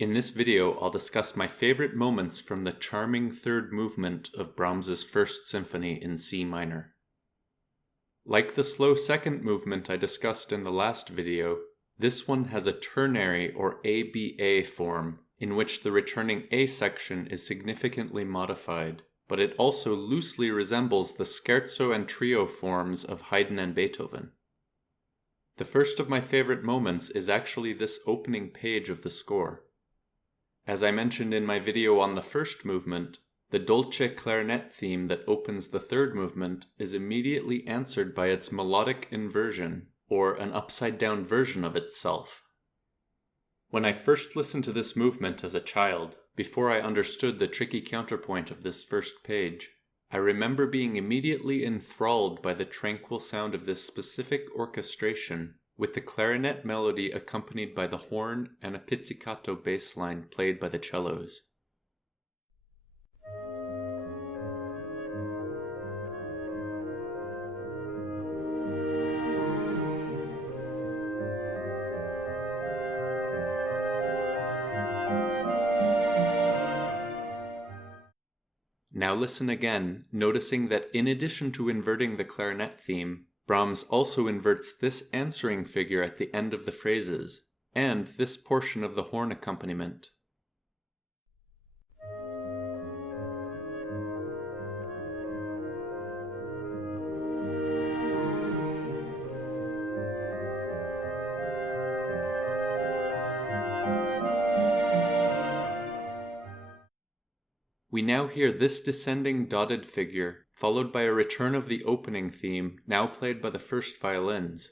In this video, I'll discuss my favorite moments from the charming third movement of Brahms's First Symphony in C minor. Like the slow second movement I discussed in the last video, this one has a ternary or ABA form, in which the returning A section is significantly modified, but it also loosely resembles the scherzo and trio forms of Haydn and Beethoven. The first of my favorite moments is actually this opening page of the score. As I mentioned in my video on the first movement, the dolce clarinet theme that opens the third movement is immediately answered by its melodic inversion, or an upside-down version of itself. When I first listened to this movement as a child, before I understood the tricky counterpoint of this first page, I remember being immediately enthralled by the tranquil sound of this specific orchestration, with the clarinet melody accompanied by the horn and a pizzicato bass line played by the cellos. Now listen again, noticing that in addition to inverting the clarinet theme, Brahms also inverts this answering figure at the end of the phrases, and this portion of the horn accompaniment. We now hear this descending dotted figure, followed by a return of the opening theme, now played by the first violins.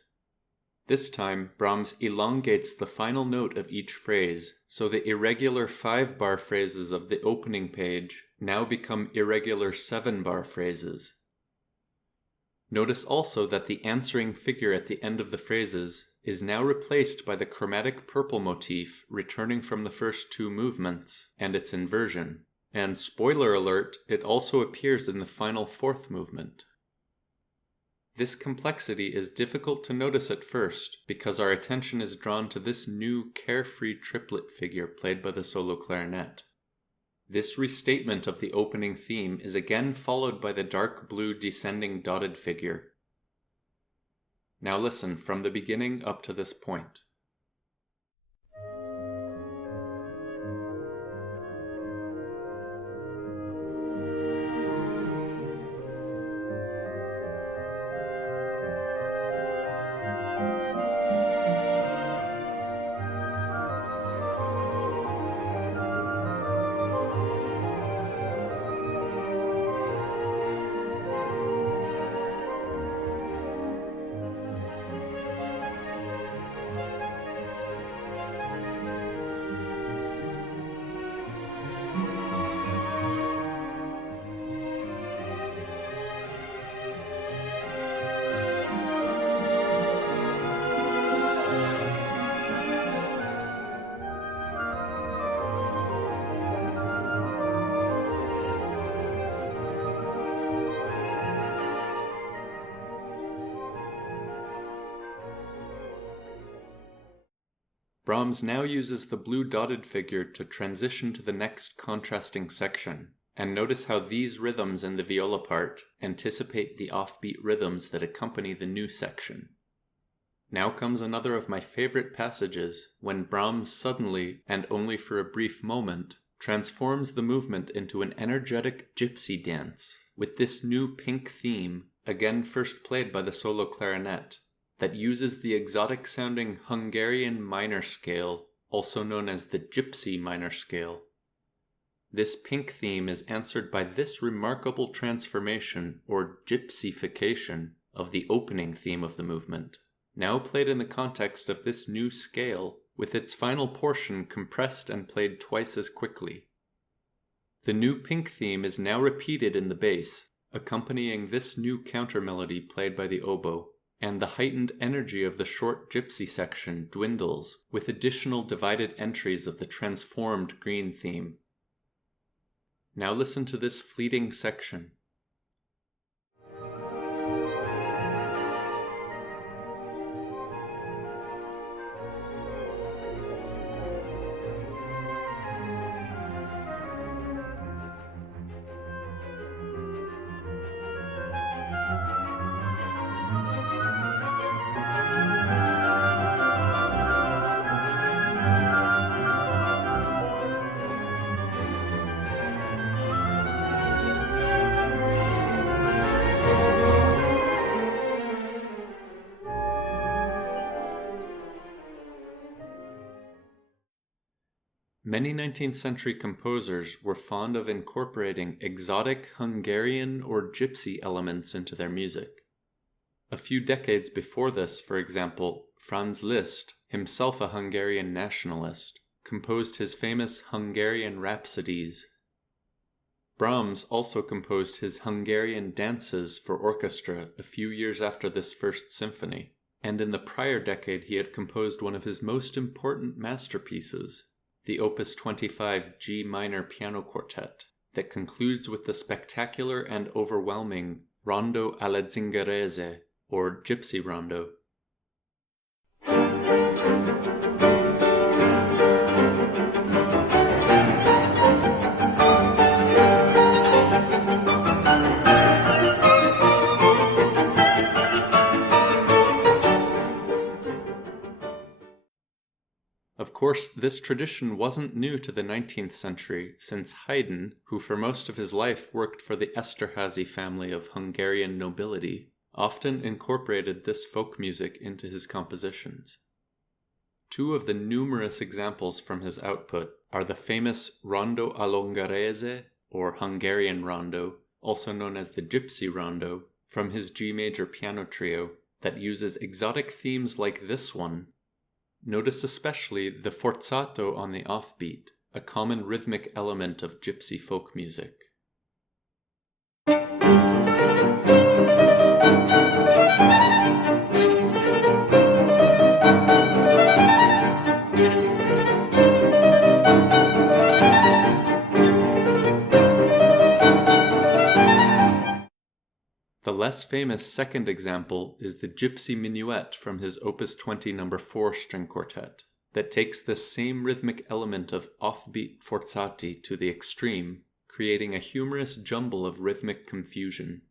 This time, Brahms elongates the final note of each phrase, so the irregular 5-bar phrases of the opening page now become irregular 7-bar phrases. Notice also that the answering figure at the end of the phrases is now replaced by the chromatic purple motif returning from the first two movements, and its inversion. And spoiler alert, it also appears in the final fourth movement. This complexity is difficult to notice at first because our attention is drawn to this new carefree triplet figure played by the solo clarinet. This restatement of the opening theme is again followed by the dark blue descending dotted figure. Now listen from the beginning up to this point. Brahms now uses the blue dotted figure to transition to the next contrasting section, and notice how these rhythms in the viola part anticipate the offbeat rhythms that accompany the new section. Now comes another of my favorite passages, when Brahms suddenly, and only for a brief moment, transforms the movement into an energetic gypsy dance, with this new pink theme, again first played by the solo clarinet, that uses the exotic-sounding Hungarian minor scale, also known as the gypsy minor scale. This pink theme is answered by this remarkable transformation, or gypsification, of the opening theme of the movement, now played in the context of this new scale, with its final portion compressed and played twice as quickly. The new pink theme is now repeated in the bass, accompanying this new counter-melody played by the oboe, and the heightened energy of the short gypsy section dwindles with additional divided entries of the transformed green theme. Now listen to this fleeting section. Many 19th century composers were fond of incorporating exotic Hungarian or gypsy elements into their music. A few decades before this, for example, Franz Liszt, himself a Hungarian nationalist, composed his famous Hungarian Rhapsodies. Brahms also composed his Hungarian dances for orchestra a few years after this first symphony, and in the prior decade he had composed one of his most important masterpieces, the Opus 25 G minor piano quartet, that concludes with the spectacular and overwhelming Rondo alla Zingarese, or Gypsy Rondo. Of course, this tradition wasn't new to the 19th century, since Haydn, who for most of his life worked for the Esterházy family of Hungarian nobility, often incorporated this folk music into his compositions. Two of the numerous examples from his output are the famous Rondo all'Ungherese, or Hungarian Rondo, also known as the Gypsy Rondo, from his G major piano trio, that uses exotic themes like this one. Notice especially the forzato on the offbeat, a common rhythmic element of gypsy folk music. The less famous second example is the Gypsy Minuet from his Opus 20 No. 4 string quartet, that takes this same rhythmic element of offbeat forzati to the extreme, creating a humorous jumble of rhythmic confusion.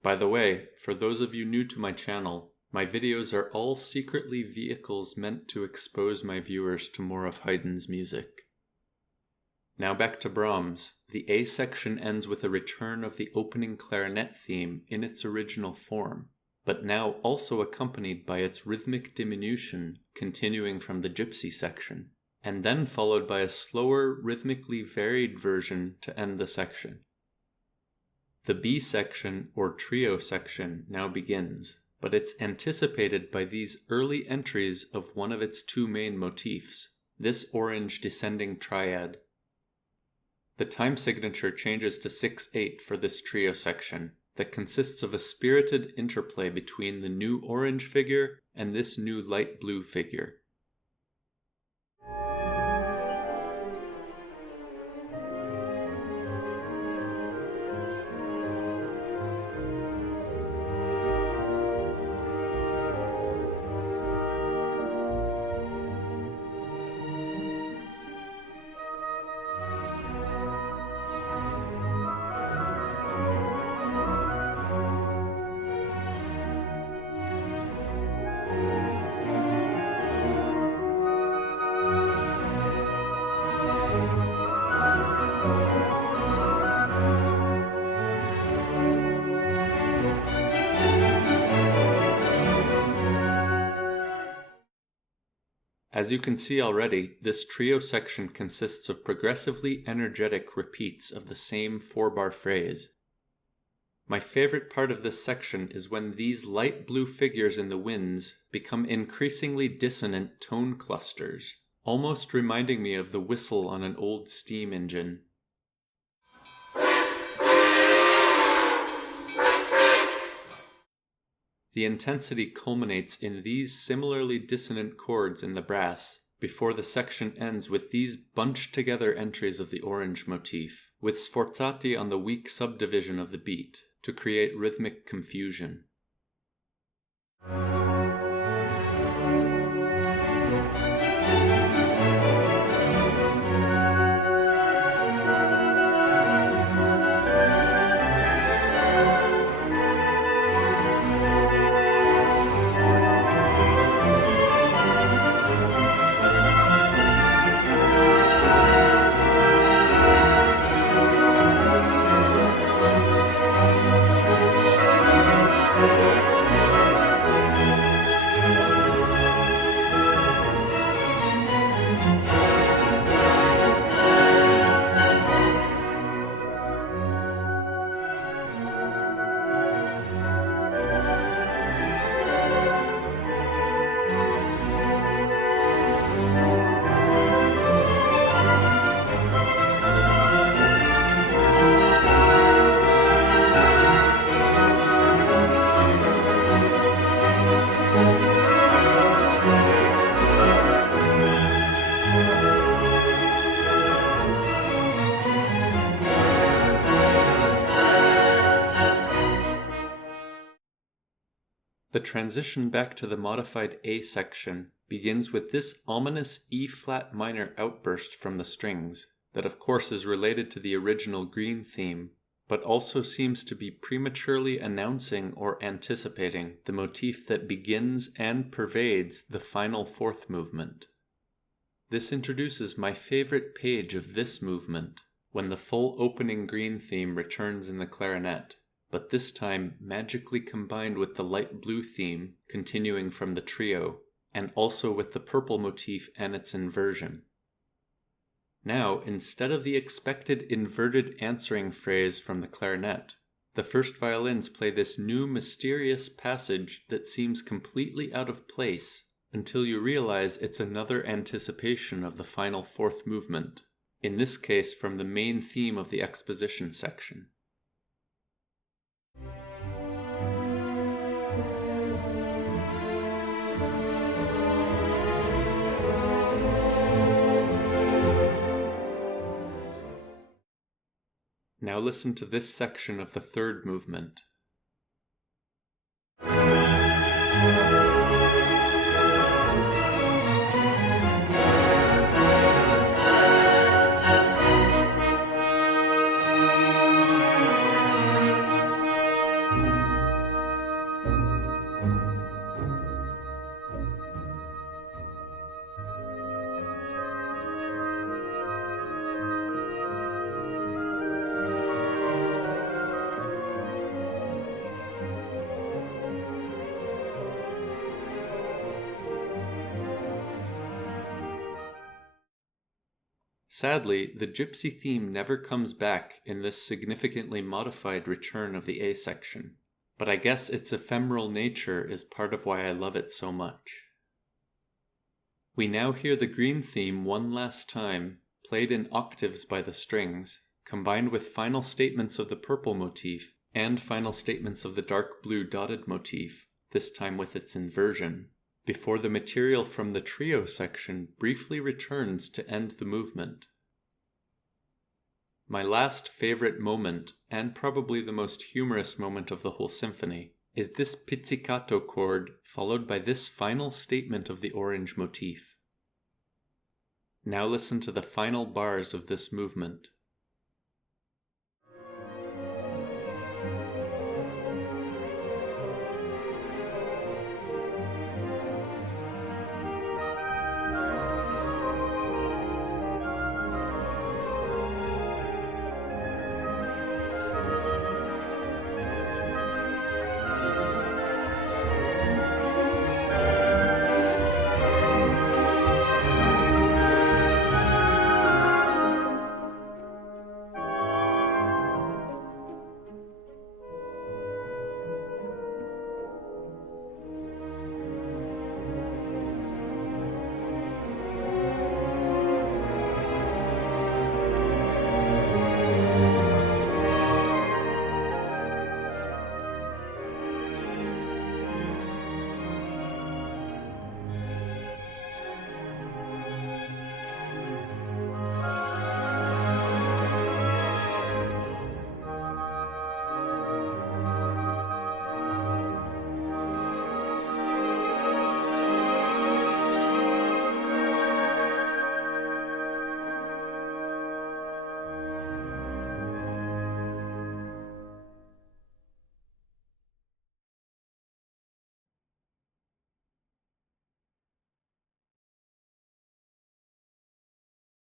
By the way, for those of you new to my channel, my videos are all secretly vehicles meant to expose my viewers to more of Haydn's music. Now back to Brahms. The A section ends with a return of the opening clarinet theme in its original form, but now also accompanied by its rhythmic diminution continuing from the gypsy section, and then followed by a slower, rhythmically varied version to end the section. The B section, or trio section, now begins, but it's anticipated by these early entries of one of its two main motifs, this orange descending triad. The time signature changes to 6/8 for this trio section, that consists of a spirited interplay between the new orange figure and this new light blue figure. As you can see already, this trio section consists of progressively energetic repeats of the same 4-bar phrase. My favorite part of this section is when these light blue figures in the winds become increasingly dissonant tone clusters, almost reminding me of the whistle on an old steam engine. The intensity culminates in these similarly dissonant chords in the brass, before the section ends with these bunched together entries of the orange motif, with sforzati on the weak subdivision of the beat, to create rhythmic confusion. The transition back to the modified A section begins with this ominous E-flat minor outburst from the strings, that of course is related to the original green theme, but also seems to be prematurely announcing or anticipating the motif that begins and pervades the final fourth movement. This introduces my favorite page of this movement, when the full opening green theme returns in the clarinet, but this time magically combined with the light blue theme continuing from the trio, and also with the purple motif and its inversion. Now, instead of the expected inverted answering phrase from the clarinet, the first violins play this new mysterious passage that seems completely out of place until you realize it's another anticipation of the final fourth movement, in this case from the main theme of the exposition section. Now listen to this section of the third movement. Sadly, the gypsy theme never comes back in this significantly modified return of the A section, but I guess its ephemeral nature is part of why I love it so much. We now hear the green theme one last time, played in octaves by the strings, combined with final statements of the purple motif and final statements of the dark blue dotted motif, this time with its inversion, before the material from the trio section briefly returns to end the movement. My last favorite moment, and probably the most humorous moment of the whole symphony, is this pizzicato chord followed by this final statement of the orange motif. Now listen to the final bars of this movement.